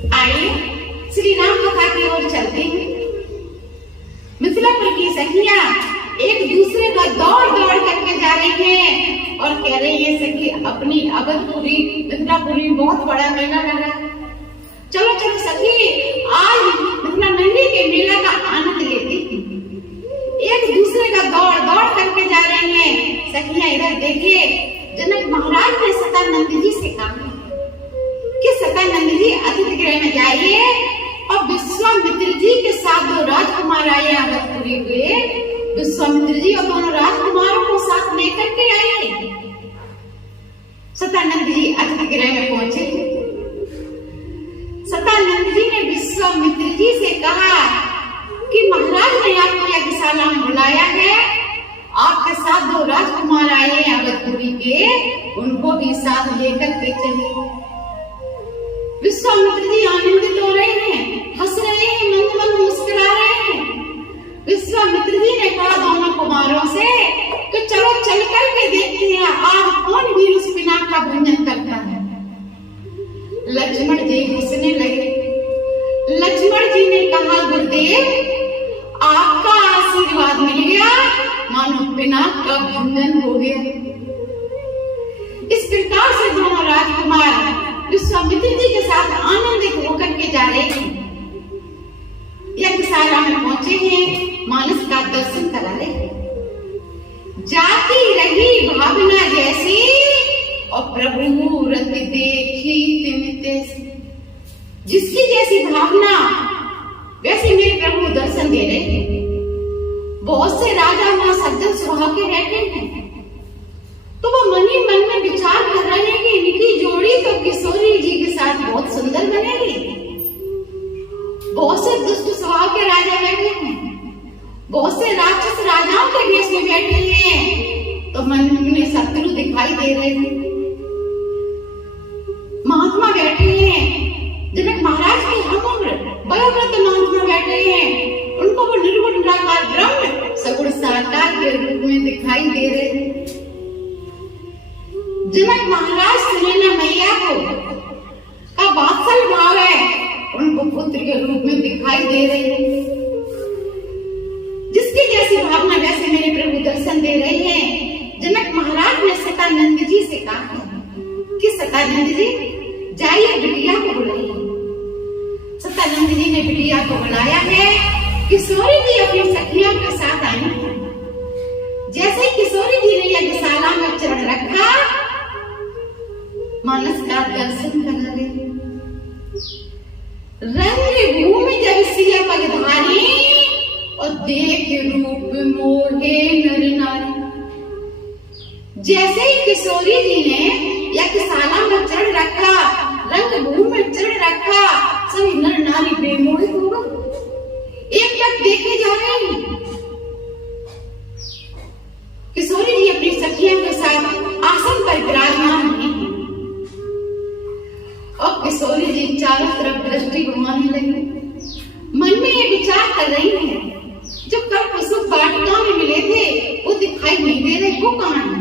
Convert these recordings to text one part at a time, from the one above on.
आइए श्री राम कथा की ओर चलते हैं। मिथिलापुर की सखियां एक दूसरे को दौड़ दौड़ करके जा रही हैं और कह रही है सखी अपनी अवधपुरी मिथिलापुरी बहुत बड़ा मेला लगा, चलो चलो सखी आज मिथिला नगरी के मेला का आनंद लेते हैं। एक दूसरे का दौड़ दौड़ करके जा रहे हैं। सखियां इधर देखिए, जनक महाराज ने सतानंद जी से कहा कि सतानंद जी अतिथि गृह में जाइए और विश्वामित्र जी के साथ दो राजकुमार आए अवधपुरी के। विश्वामित्र जी और दोनों राजकुमारों को साथ लेकर के आए। सतानंद जी अतिथि गृह में पहुंचे। सतानंद जी ने विश्वामित्र जी से कहा कि महाराज ने आपको यज्ञशाला में बुलाया है, आपके साथ दो राजकुमार आए हैं अवधपुरी के, उनको भी साथ लेकर के चले। विश्वामित्र जी आनंदित हो रहे हैं, हंस रहे हैं, मंद मंद मुस्कुरा रहे हैं। विश्वामित्र जी ने कहा दोनों कुमारों से कि चलो चल करके देखते हैं आज कौन वीर उस पिनाक का भंजन करता है। लक्ष्मण जी हंसने लगे। लक्ष्मण जी ने कहा गुरुदेव आपका आशीर्वाद मिल गया, मानो पिनाक का भंजन हो गया। इस प्रकार से दोनों राजकुमार विश्वामित्र जी के साथ आनंदित होकर के जा रहे हैं। यज्ञशाला में पहुंचे हैं, मानस का दर्शन करा रहे हैं। जाती रही भावना जैसी और प्रभु रत देखी तिन तैसी। जिसकी जैसी भावना वैसे मेरे प्रभु दर्शन दे रहे हैं। बहुत से राजा वहां सज्जन स्वभाव के रहते हैं, तो वो मन ही मन में विचार कर रहे हैं कि इनकी जोड़ी तो किशोरी जी के साथ बहुत सुंदर बनेगी। बहुत से दुष्ट स्वभाव के राजा बैठे हैं, बहुत से राक्षस राजाओं के देश में बैठे हैं, तो मन में शत्रु दिखाई दे रहे हैं। महात्मा बैठे हैं, जनक महाराज के हम उम्र वयोवृद्ध महात्मा बैठे हैं, उनको वो निर्गुण निराकार ब्रह्म सगुण साकार के रूप में दिखाई दे रहे हैं। जनक महाराज सुनैना मैया को का वात्सल भाव है, उनको पुत्र के रूप में दिखाई दे रहे हैं। जिसकी जैसी भावना वैसे मेरे प्रभु दर्शन दे रहे हैं। जनक महाराज ने सतानंद जी से कहा कि सतानंद जी जाइए बिटिया को बुलाइए। सतानंद जी ने बिटिया को बुलाया है। किशोरी जी अपनी सखियों के साथ आई है। जैसे ही किशोरी जी ने यज्ञशाला में चरण रखा, मानस का दर्शन करा रहे। रंग भूमि जब सिया पगधारी और देख रूप मोहे नर नारी। जैसे ही किशोरी जी ने यज्ञशाला में चढ़ रखा, रंग भूमि में चढ़ रखा, सभी नर नारी बेमोहित हो गए, एक टक देखे जा रहे हैं। किशोरी जी अपनी सखियों के साथ आसन पर विराजमान हैं और किशोरी जी चारों तरफ दृष्टि घुमाने लगी। मन में ये विचार कर रही हैं, जो कल कुसुम वाटिका में मिले थे वो दिखाई नहीं दे रहे, वो कहाँ है?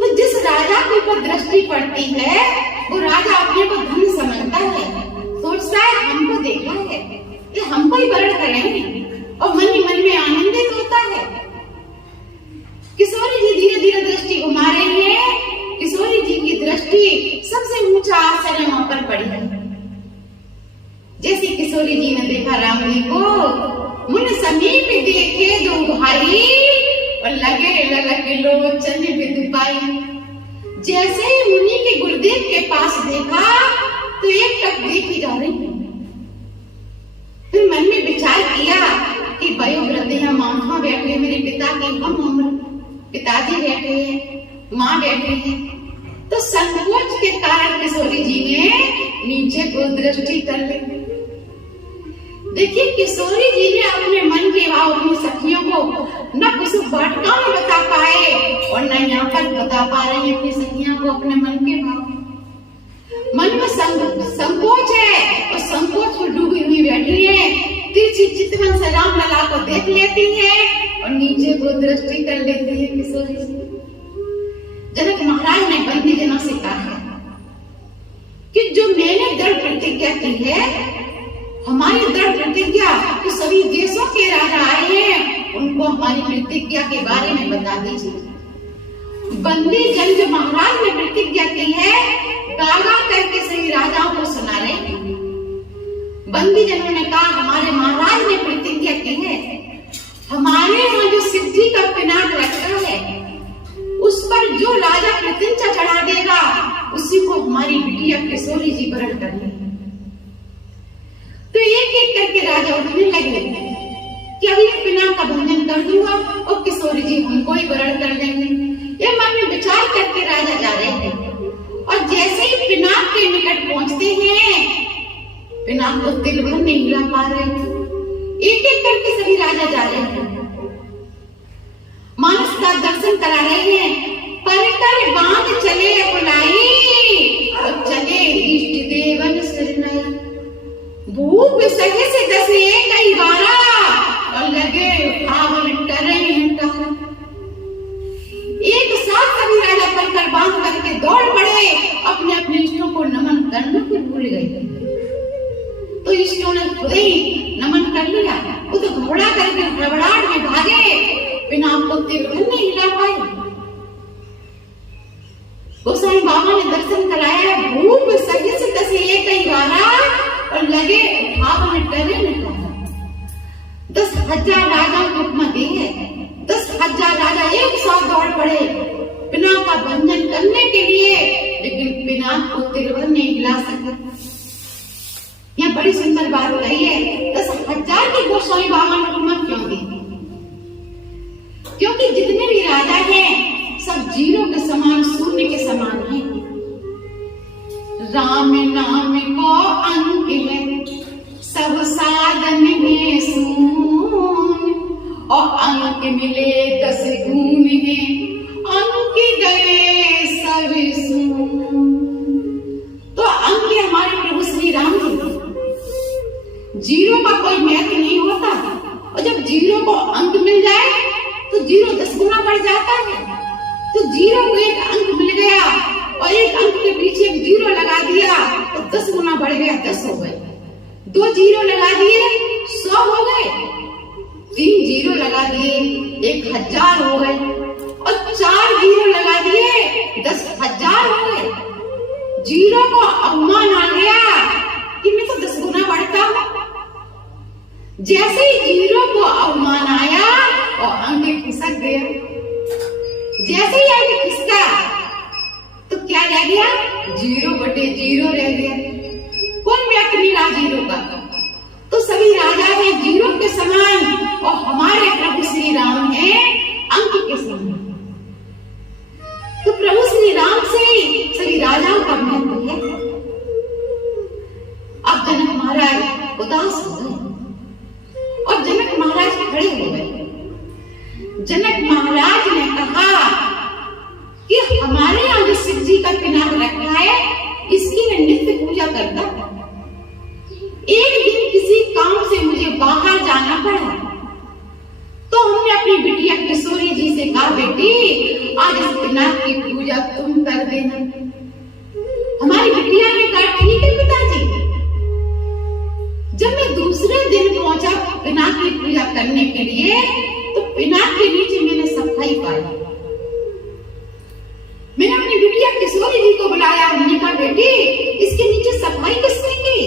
तो जिस राजा के ऊपर दृष्टि पड़ती है वो राजा अपने को धन समझता है, सोचता है हमको देखा है, ये हमको ही वरण करेंगे और मन ही मन में आनंदित होता है। किशोरी जी धीरे धीरे दृष्टि घुमा रही है। किशोरी जी की दृष्टि सबसे ऊंचा आसन वहां पर पड़ी है। जैसे किशोरी जी ने देखा राम जी को, मुन समीप देखे दो भाई और लगे ललक लोचन विदुपाई। जैसे ही मुनि के गुरुदेव के पास देखा तो एक टक देखी जा रही है। फिर मन में विचार किया कि वयोवृद्ध यहाँ महात्मा बैठे, मेरे पिता के हम उम्र पिताजी बैठे हैं, माँ बैठे हैं, तो संकोच के कारण किशोरी जी ने नीचे को दृष्टि कर ली। देखिए किशोरी जी ने अपने मन के भाव अपनी सखियों को न कुसुम वाटिका में बता पाए और न यहाँ पर बता पा रहे हैं अपनी सखियों को अपने मन के भाव। मन में संकोच है और संकोच में डूबी हुई बैठी है। तिरछी चितवन से राम लला को देख लेती है और नीचे को दृष्टि कर लेती है किशोरी जी। जनक महाराज ने बंदी जनों से कहा कि जो मैंने दृढ़ प्रतिज्ञा की है, हमारी दृढ़ प्रतिज्ञा तो सभी देशों के राजा आए हैं, उनको हमारी प्रतिज्ञा के बारे में बता दीजिए। बंदी जन जो महाराज ने प्रतिज्ञा की है, गागा करके सभी राजाओं को सुना रहे हैं। बंदी जनों ने कहा, हमारे महाराज ने प्रतिज्ञा की है, हमारे यहाँ जो शिव जी का पिनाक रखा है, उस पर जो राजा प्रतिज्ञा चढ़ा देगा, उसी को हमारी बिटिया किशोरी जी वरण करेंगे। तो एक एक करके राजा उठने लगे कि अभी पिनाक का भंजन कर दूंगा और किशोरी जी हमको ही वरण कर लेंगे। ये मन में विचार करके राजा जा रहे थे, और जैसे ही पिनाक के निकट पहुंचते हैं, पिनाक को तिल भर नहीं हिला पा रहे। एक एक करके सभी राजा जा रहे हैं, मानस का दर्शन करा रहे हैं, पर कर बांध चले बुलाई, और चले इष्ट देवन सिरनाई। भूप सगे से दसे कई बारा, और लगे उठावन करे हंटारा। एक साथ सभी राजा पलकर बांध करके दौड़ पड़े, अपने अपने इष्टों को नमन करना भी भूल गए। तो इष्टों ने खुद ही नमन कर लिया, वो तो घबरा करके घबराहट में भागे, पिनाक को तिल भर नहीं हिला पाए। गोसाई बाबा ने दर्शन कराया, भूप सगे से दसे कई बारा, और लगे उठावन करे हंटारा। 10,000 राजाओं की उपमा दी है, 10,000 राजा एक साथ दौड़ पड़े पिनाक का भंजन करने के लिए, लेकिन पिनाक को तिल भर नहीं हिला सका। यह बड़ी सुंदर बात कही है। 10,000 की गोसाई बाबा ने उपमा क्यों दी? क्योंकि जितने भी राजा हैं, सब जीरो के समान, शून्य के समान हैं। राम नाम को अंक है, सब साधन है शून्य, और अंक मिले 10 गुण है, अंक गए सब शून्य। तो अंक हमारे प्रभु श्री राम जी। जीरो का कोई महत्व नहीं होता, और जब जीरो को अंक मिल जाए तो जीरो 10 गुना बढ़ जाता है। तो जीरो को एक अंक मिल गया, और एक अंक के पीछे एक जीरो लगा दिया तो 10 गुना बढ़ गया, 10 हो गए। 2 जीरो लगा दिए 100 हो गए, 3 जीरो लगा दिए 1000 हो गए, और 4 जीरो लगा दिए 10,000 हो गए। जीरो को अवमान आ गया कि मैं तो 10 गुना बढ़ता हूं। जैसे ही जीरो को अवमान आया और अंक खिसक गया, जैसे ही अंक खिसका तो क्या रह गया? 0/0 रह गया। कोई व्यक्ति नहीं रहा जीरो का। तो सभी राजा हैं जीरो के समान, और हमारे प्रभु श्री राम हैं अंक के समान। तो प्रभु श्री राम से सभी राजाओं का महत्व है। अब जनक महाराज उदास हो गए, और जनक महाराज खड़े हो गए। जनक महाराज ने कहा कि हमारे यहाँ जो शिव जी का पिनाक रखा है, इसकी मैं नित्य पूजा करता हूं। एक दिन किसी काम से मुझे बाहर जाना पड़ा, तो हमने अपनी बिटिया किशोरी जी से कहा, बेटी आज इस पिनाक की पूजा तुम कर देना। हमारी बिटिया ने कहा, ठीक है पिताजी। जब मैं दूसरे दिन पहुंचा पिनाक की पूजा करने के लिए, तो पिनाक के नीचे मैंने सफाई पाई। मैंने अपनी बिटिया किशोरी जी को बुलाया, हमने कहा, बेटी इसके नीचे सफाई किसने की?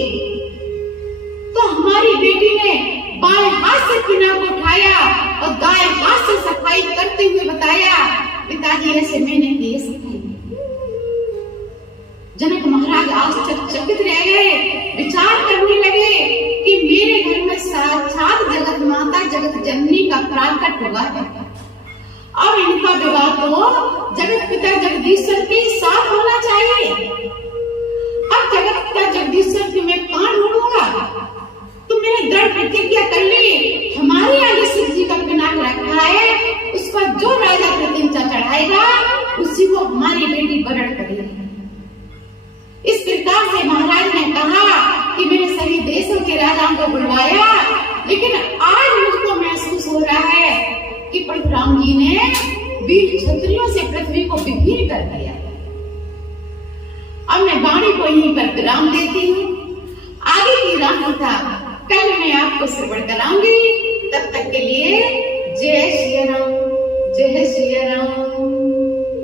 तो हमारी बेटी ने बाएं हाथ से पिनाक को उठाया और दाएं हाथ से सफाई करते हुए बताया, पिताजी ऐसे मैंने की सफाई। जनक महाराज आश्चर्यचकित रह गए, विचार करने लगे कि मेरे घर में साक्षात जगत माता जगत जननी का प्राकट हुआ है। अब इनका विवाह तो जगत पिता जगदीश्वर के साथ होना चाहिए। अब जगत पिता जगदीश्वर की मैं कौन ढूंढूंगा? तो मैंने दृढ़ प्रतिज्ञा कर ली, हमारे यहाँ शिव जी का पिनाक रखा है, उस पर जो राजा प्रतिज्ञा चढ़ाएगा उसी को हमारी बेटी वरण करेगी। इस प्रकार से महाराज ने कहा कि मैंने सभी देशों के राजाओं को बुलवाया, लेकिन आज मुझको महसूस हो रहा है कि परशुराम जी ने वीर क्षत्रियों से पृथ्वी को विहीन कर दिया। अब मैं वाणी को यहीं पर विराम देती हूँ। आगे की राह था। कल मैं आपको श्रवण कराऊंगी। तब तक के लिए जय श्री राम, जय श्री राम।